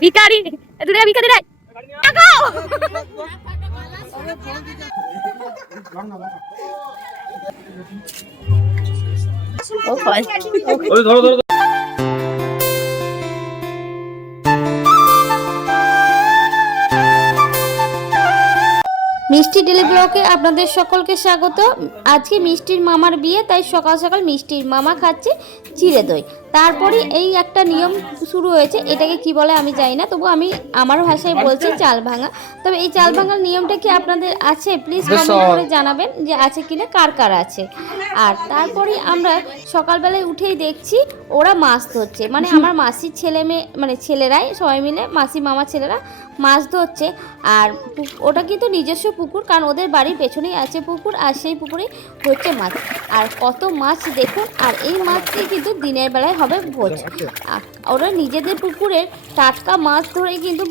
ভিখারি দূরে ভিখারি রে আগো ও ভাই ওই ধরো ধরো মিষ্টি ডেলি ব্লগে আপনাদের সকলকে স্বাগত। আজকে মিষ্টির মামার বিয়ে, তাই সকাল সকাল মিষ্টির মামা খাচ্ছে চিড়ে দই। তারপরে এই একটা নিয়ম শুরু হয়েছে, এটাকে কি বলে আমি জানি না, তবু আমি আমার ভাষায় বলছি চাল ভাঙা। তবে এই চাল ভাঙার নিয়মটা কি আপনাদের আছে প্লিজ কমেন্ট করে জানাবেন যে আছে কিনা, কার কার আছে। আর তারপরে আমরা সকালবেলায় উঠেই দেখছি ওরা মাছ ধরছে, মানে আমার মাসির ছেলে মেয়ে মানে ছেলেরাই সবাই মিলে, মাসি মামা ছেলেরা মাছ ধরছে। আর ওটা কিন্তু নিজস্ব পুকুর, কারণ ওদের বাড়ির পেছনেই আছে পুকুর, আর সেই পুকুরে হচ্ছে মাছ। আর কত মাছ দেখুন, আর এই মাছটি কিন্তু দিনের বেলায় হবে ভোজ। ওরা নিজেদের পুকুরের টাটকা মাছ ধরে কিন্তু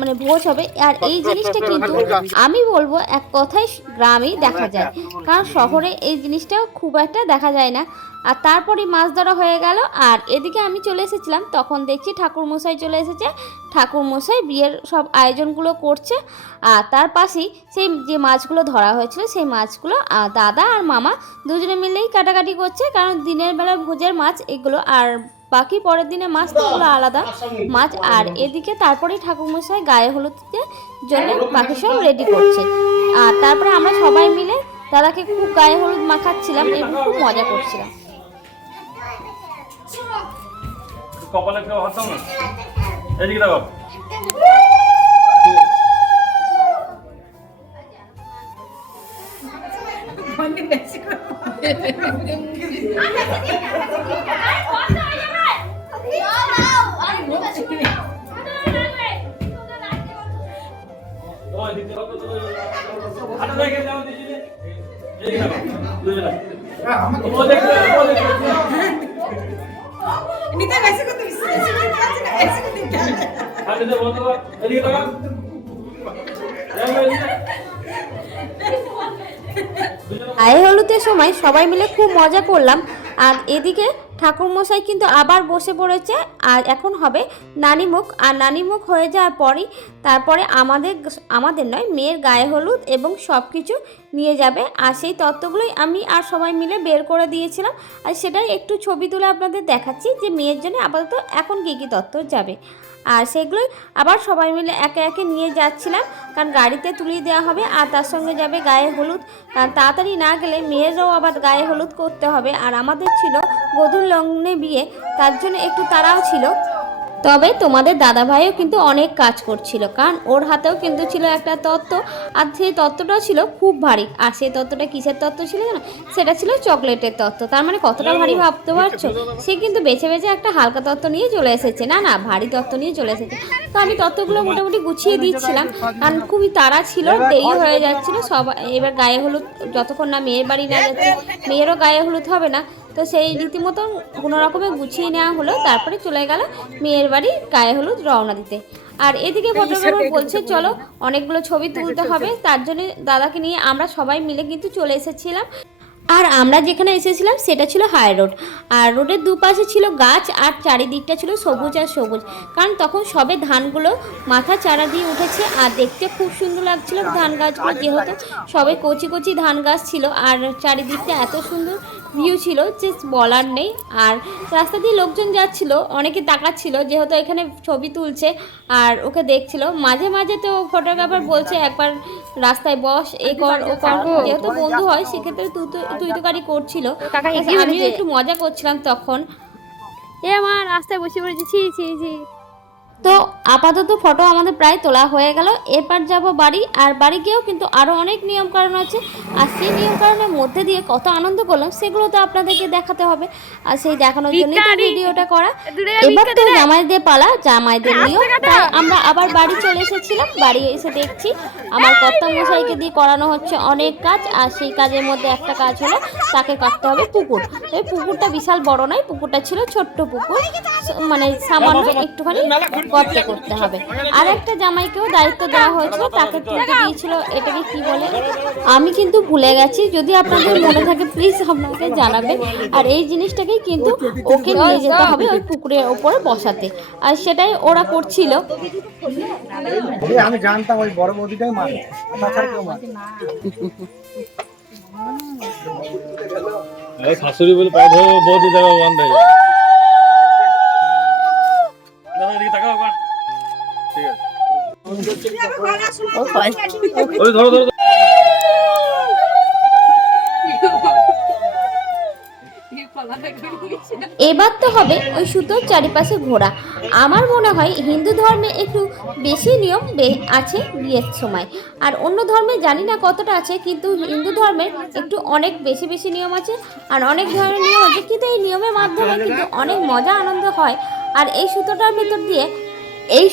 মানে ভোজ হবে। আর এই জিনিসটা কিন্তু আমি বলবো এক কথায় গ্রামেই দেখা যায়, কারণ শহরে এই জিনিসটা খুব একটা দেখা যায় না। আর তারপরে মাছ ধরা হয়ে গেল। আর এদিকে আমি চলে এসেছিলাম, তখন দেখছি ঠাকুরমশাই চলে এসেছে। ঠাকুরমশাই বিয়ের সব আয়োজনগুলো করছে। আর তার পাশেই সেই যে মাছগুলো ধরা হয়েছিল সেই মাছগুলো দাদা আর মামা দুজনে মিলেই কাটাকাটি করছে, কারণ দিনের বেলা ভোজের মাছ এগুলো, আর বাকি পরের দিনে মাছ তোগুলো আলাদা মাছ। আর এদিকে তারপরেই ঠাকুরমশাই গায়ে হলুদের জন্য বাকি সব রেডি করছে। আর তারপরে আমরা সবাই মিলে দাদাকে খুব গায়ে হলুদ মাখাচ্ছিলাম এবং খুব মজা করছিলাম। কপালে কেউ হাত দাও না, এদিকে দাও। গায়ে হলুদের সময় সবাই মিলে খুব মজা করলাম। আর এদিকে ঠাকুরমশাই কিন্তু আবার বসে পড়েছে। আর এখন হবে নানিমুখ। আর নানিমুখ হয়ে যাওয়ার পরই তারপরে আমাদের নয়, মেয়ের গায়ে হলুদ এবং সব কিছু নিয়ে যাবে। আর সেই তত্ত্বগুলোই আমি আর সবাই মিলে বের করে দিয়েছিলাম। আর সেটাই একটু ছবি তুলে আপনাদের দেখাচ্ছি যে মেয়ের জন্য আপাতত এখন কী কী তত্ত্ব যাবে। আর সেগুলোই আবার সবাই মিলে একে একে নিয়ে যাচ্ছিলাম, কারণ গাড়িতে তুলিয়ে দেওয়া হবে। আর তার সঙ্গে যাবে গায়ে হলুদ, কারণ তাড়াতাড়ি না গেলে মেয়েরাও আবার গায়ে হলুদ করতে হবে। আর আমাদের ছিল বধূর লগ্নে বিয়ে, তার জন্য একটু তাড়াও ছিল। তবে তোমাদের দাদাভাইও কিন্তু অনেক কাজ করছিল, কারণ ওর হাতেও কিন্তু ছিল একটা তত্ত্ব। আর সেই তত্ত্বটাও ছিল খুব ভারী। আর সেই তত্ত্বটা কিসের তত্ত্ব ছিল জানো? সেটা ছিল চকলেটের তত্ত্ব। তার মানে কতটা ভারী ভাবতে পারছো? সে কিন্তু বেছে বেছে একটা হালকা তত্ত্ব নিয়ে চলে এসেছে, না ভারী তত্ত্ব নিয়ে চলে এসেছে। তো আমি তত্ত্বগুলো মোটামুটি গুছিয়ে দিচ্ছিলাম, কারণ খুবই তাড়া ছিল, দেরি হয়ে যাচ্ছিল। এবার গায়ে হলুদ যতক্ষণ না মেয়ের বাড়ি না যাচ্ছে, মেয়েরও গায়ে হলুদ হবে না, তো সেই রীতিমতো কোনো রকমে গুছিয়ে নেওয়া হলো। তারপরে চলে গেল মেয়ের বাড়ি গায়ে হলুদ রওনা দিতে। আর এদিকে ফটোগ্রাফার বলছে চলো অনেকগুলো ছবি তুলতে হবে, তার জন্য দাদাকে নিয়ে আমরা সবাই মিলে কিন্তু চলে এসেছিলাম। আর আমরা যেখানে এসেছিলাম সেটা ছিল হাই রোড। আর রোডের দুপাশে ছিল গাছ, আর চারিদিকটা ছিল সবুজ আর সবুজ, কারণ তখন সবে ধানগুলো মাথা চারা দিয়ে উঠেছে। আর দেখতে খুব সুন্দর লাগছিল ধান গাছগুলো, যেহেতু সবে কচি কচি ধান গাছ ছিল। আর চারিদিকটা এত সুন্দর ভিউ ছিল যে বলার নেই। আর রাস্তা দিয়ে লোকজন যাচ্ছিল, অনেকে তাকাচ্ছিল, যেহেতু এখানে ছবি তুলছে আর ওকে দেখছিল। মাঝে মাঝে তো ফটোগ্রাফার বলছে একবার রাস্তায় বস, এ কর ও কর, যেহেতু বন্ধু হয় সেক্ষেত্রে তুই তো গাড়ি করছিল। আমিও একটু মজা করছিলাম তখন। আমার রাস্তায় বসে পড়েছি, ছি। তো আপাতত ফটো আমাদের প্রায় তোলা হয়ে গেল। এরপর যাব বাড়ি। আর বাড়ি গিয়েও কিন্তু আরও অনেক নিয়মকানুন আছে। আর সেই নিয়মকানুনের মধ্যে দিয়ে কত আনন্দ করলাম সেগুলো তো আপনাদেরকে দেখাতে হবে। আর সেই দেখানোর জন্যই তো ভিডিওটা করা। এবার তো জামাইদের পালা, জামাইদের নিয়ম। তাই আমরা আবার বাড়ি চলে এসেছিলাম। বাড়ি এসে দেখছি আমার কর্তামশাইকে দিয়ে করানো হচ্ছে অনেক কাজ। আর সেই কাজের মধ্যে একটা কাজ হলো তাকে কাটতে হবে পুকুর। এই পুকুরটা বিশাল বড় নয়, পুকুরটা ছিল ছোট্ট পুকুর। মানে সামান্য একটুখানি গর্ত করতে হবে। আর একটা জামাইকেও দায়িত্ব দেওয়া হয়েছিল, তাকে তুলতে দিয়েছিল, এটাকে কি বলে আমি কিন্তু ভুলে গেছি, যদি আপনাদের মনে থাকে প্লিজ আপনাকে জানাবেন। আর এই জিনিসটাকেই কিন্তু ওকে নিয়ে যেতে হবে ওই পুকুরের ওপরে বসাতে, আর সেটাই ওরা করছিল। আমি জানতাম ওই বড় বৌদিটাই মাছ, তাছাড়া কেউ মাছ। শাশুড়ি বলে পায়ে ধরে বৌদি দেওয়া বন্ধ হয়ে যায়। দাদা এদিকে তাকাও একবার। ঠিক আছে ওই ধরো ধরো। এবার তো হবে ওই সুতোর চারিপাশে ঘোরা। আমার মনে হয় হিন্দু ধর্মে একটু বেশি নিয়ম আছে বিয়ের সময়, আর অন্য ধর্মে জানি না কতটা আছে, কিন্তু হিন্দু ধর্মের একটু অনেক বেশি বেশি নিয়ম আছে আর অনেক ধরনের নিয়ম আছে, কিন্তু এই নিয়মের মাধ্যমে কিন্তু অনেক মজা আনন্দ হয়। আর এই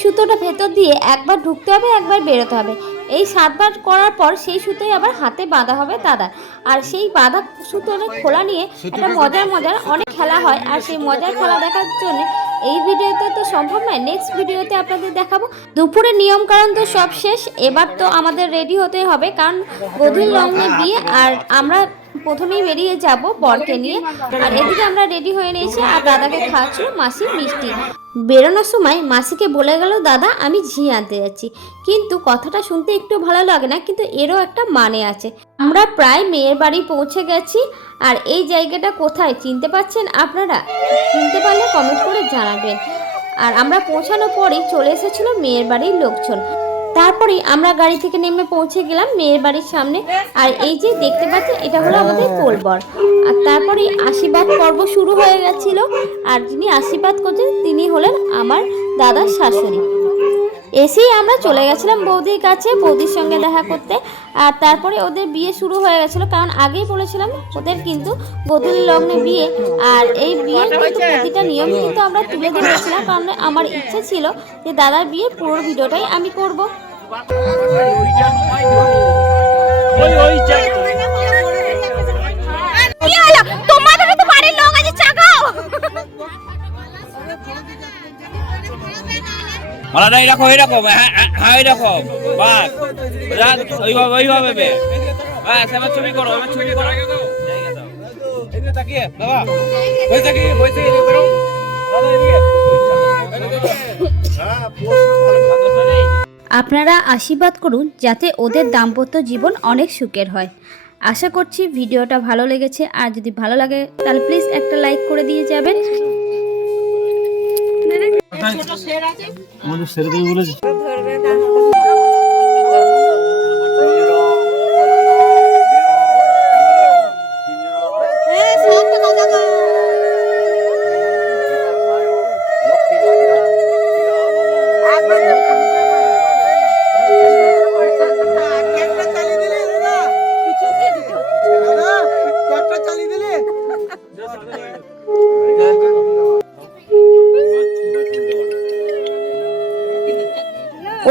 সুতোটার ভেতর দিয়ে একবার ঢুকতে হবে, একবার বেরোতে হবে। এই 7 বার করার পর সেই সুতোই আবার হাতে বাঁধা হবে দাদা। আর সেই বাঁধা সুতোর খোলা নিয়ে একটা মজার অনেক খেলা হয়, আর সেই মজার খেলা দেখার জন্য এই ভিডিওতে তো সম্ভব নয়, নেক্সট ভিডিওতে আপনাদের দেখাবো। দুপুরে নিয়ম কারণ তো সব শেষ, এবার তো আমাদের রেডি হতে হবে, কারণ গধূর লগ্নে বিয়ে, আর আমরা প্রথমেই বেরিয়ে যাব বরকে নিয়ে। আর এদিকে আমরা রেডি হয়ে নিয়েছি, আর দাদাকে খাওয়াচ্ছিল মাসি মিষ্টি। বেরোনোর সময় মাসিকে বলে গেল দাদা আমি ঝি আনতে যাচ্ছি, কিন্তু কথাটা শুনতে একটু ভালো লাগে না, কিন্তু এরও একটা মানে আছে। আমরা প্রায় মেয়ের বাড়ি পৌঁছে গেছি, আর এই জায়গাটা কোথায় চিনতে পারছেন আপনারা? চিনতে পারলে কমেন্ট করে জানাবেন। আর আমরা পৌঁছানোর পরেই চলে এসেছিল মেয়ের বাড়ির লোকজন। তারপরেই আমরা গাড়ি থেকে নেমে পৌঁছে গেলাম মেয়ের বাড়ির সামনে। আর এই যে দেখতে পাচ্ছেন এটা হলো আমাদের কোলবর। আর তারপরে আশীর্বাদ পর্ব শুরু হয়ে গেছিল, আর যিনি আশীর্বাদ করছেন তিনি হলেন আমার দাদার শাশুড়ি। এসেই আমরা চলে গেছিলাম বৌদির কাছে, বৌদির সঙ্গে দেখা করতে। আর তারপরে ওদের বিয়ে শুরু হয়ে গেছিলো, কারণ আগেই বলেছিলাম ওদের কিন্তু গধূলি লগ্নে বিয়ে। আর এই বিয়ের কিন্তু প্রতিটা নিয়ম কিন্তু আমরা তুলে ধরেছিলাম, কারণ আমার ইচ্ছে ছিল যে দাদার বিয়ের পুরো ভিডিওটাই আমি করব। মালাটা এরকম এরকম, হ্যাঁ এরকম, বাস ওইভাবে ওইভাবে বাস। এবার ছবি করো, এবার ছবি করো। তাকিয়ে বাবা ওই তাকিয়ে বসে করো দাদা এদিকে। আপনারা আশীর্বাদ করুন যাতে ওদের দাম্পত্য জীবন অনেক সুখের হয়। আশা করছি ভিডিওটা ভালো লেগেছে, আর যদি ভালো লাগে তাহলে প্লিজ একটা লাইক করে দিয়ে যাবেন। আমাদের ছেড়ে দেবে বলেছে।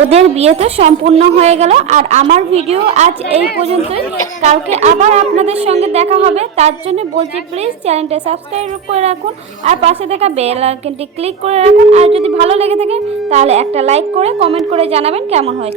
ওদের বিয়ে তো সম্পূর্ণ হয়ে গেল, আর আমার ভিডিও আজ এই পর্যন্তই। কালকে আবার আপনাদের সঙ্গে দেখা হবে, তার জন্য বলছি প্লিজ চ্যানেলটা সাবস্ক্রাইব করে রাখুন, আর পাশে থাকা বেল আইকনটি ক্লিক করে রাখুন। আর যদি ভালো লেগে থাকে তাহলে একটা লাইক করে কমেন্ট করে জানাবেন কেমন হয়।